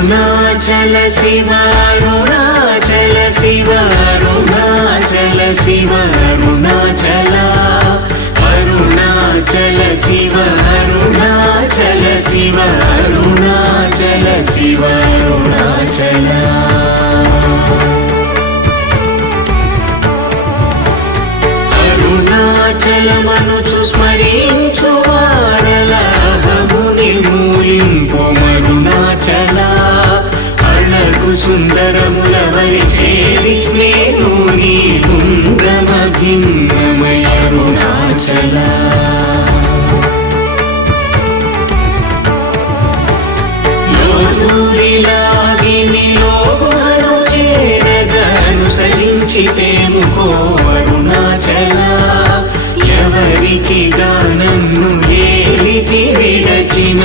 అరుణాచల శివ అరుణాచల శివ అరుణాచల శివ అరుణాచల అరుణాచల శివ అరుణాచల శివ అరుణాచల శివ అరుణాచల అరుణాచలమనుచు స్మరించు వారలహముని మూలింపు మరుణాచల అళగు సుందరముల వలి చేరి నేను నీ గుండ్రమ భిన్నమయ అరుణాచల లోదూరిలాగిని లోగుహను చేరగా అనుసరించితేముకో అరుణాచల ఎవరికి గానన్ను ఏలితి విడచిన